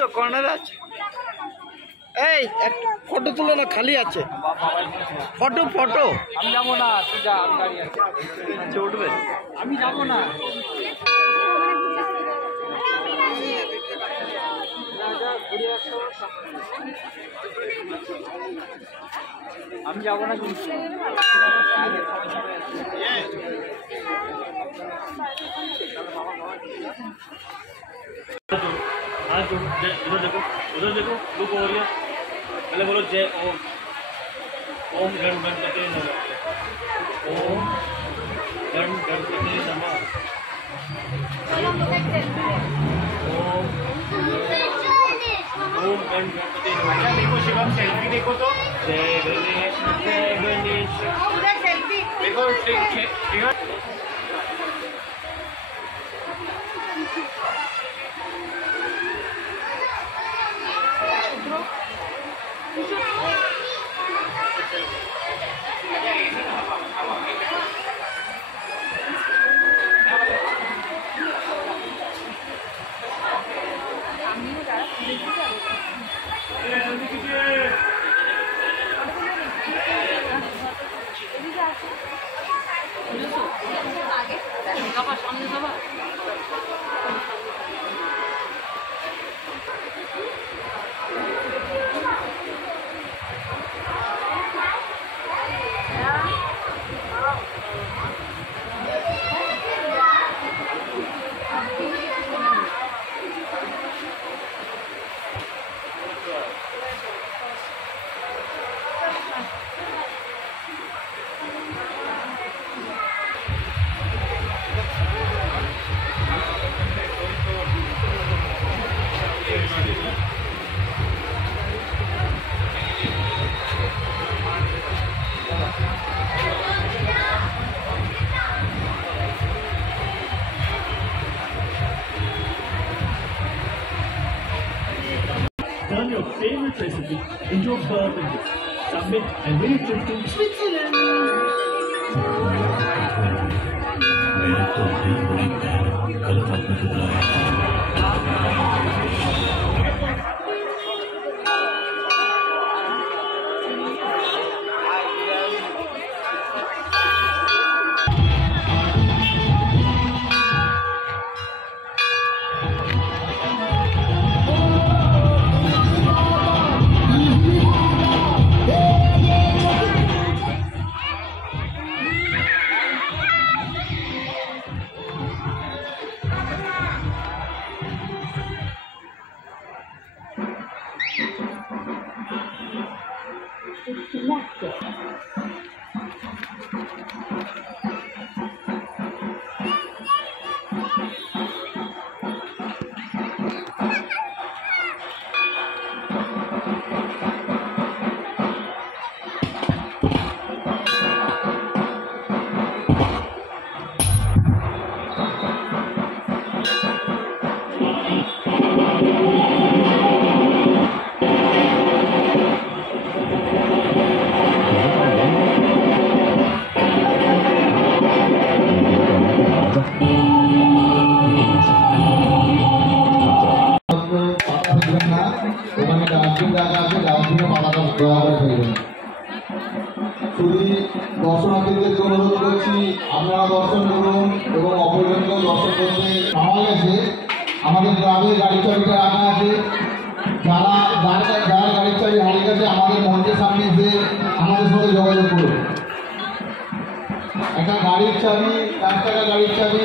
তো কর্নারে আছে। এই একটা ফটো তুলো না, খালি আছে ফটো ফটো। আমি যাবো না, তুই যা, আমি গাড়ি আছে। আচ্ছা উঠবে, আমি যাবো না। আমি যাবো না কিন্তু। हाँ जो उधर देखो लुक हो रही है। पहले बोलो जय ओम। ओम गण गणपति नमः। ओम गण गणपति नमः। ओम ओम गण गणपति नमः। देखो शिवम सेल्फी देखो तो। जय गणेश जय गणेश। देखो turn your favorite recipe into a burger dish. Submit and win a trip to Switzerland. मेरे तो दिल बड़ी गलत आपने बुलाया। দর্শনার্থীদের অনুরোধ করছি আপনারা দর্শন করুন এবং অপরজনকেও দর্শন করতে পাওয়া গেছে। আমাদের গ্রামের গাড়ির চাবিটা রাখা আছে, যার গাড়ির চাবি হারিয়ে গেছে আমাদের মঞ্চের সামনে এসে আমাদের সাথে যোগাযোগ করুন। একটা গাড়ির চাবি, 4 টাকা গাড়ির চাবি